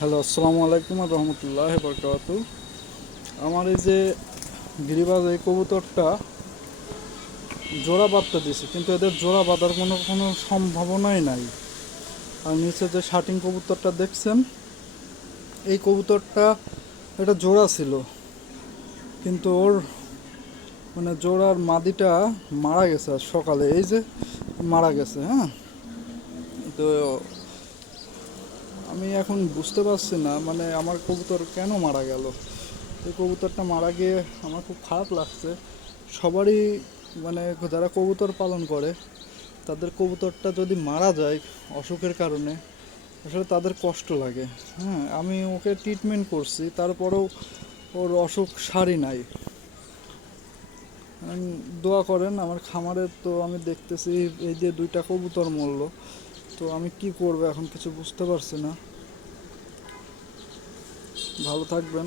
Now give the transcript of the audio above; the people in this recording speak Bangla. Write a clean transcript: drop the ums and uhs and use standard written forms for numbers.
হ্যালো, আসসালামু আলাইকুম আর রহমতুল্লাহ বরকাত। আমার এই যে গিরিবাজ এই কবুতরটা জোড়া বাঁধতে দিছে, কিন্তু এদের জোড়া বাঁধার কোনো কোনো সম্ভাবনাই নাই। আর নিচে যে শাটিং কবুতরটা দেখছেন, এই কবুতরটা এটা জোড়া ছিল, কিন্তু ওর মানে জোড়ার মাদিটা মারা গেছে আজ সকালে। এই যে মারা গেছে, হ্যাঁ। তো আমি এখন বুঝতে পারছি না মানে আমার কবুতর কেন মারা গেল। এই কবুতরটা মারা গিয়ে আমার খুব খারাপ লাগছে। সবারই মানে যারা কবুতর পালন করে তাদের কবুতরটা যদি মারা যায় অসুখের কারণে, আসলে তাদের কষ্ট লাগে। হ্যাঁ, আমি ওকে ট্রিটমেন্ট করছি, তারপরেও ওর অসুখ সারি নাই। দোয়া করেন আমার খামারের। তো আমি দেখতেছি এই যে দুইটা কবুতর মরল, তো আমি কি করব এখন কিছু বুঝতে পারছি না। ভালো থাকবেন।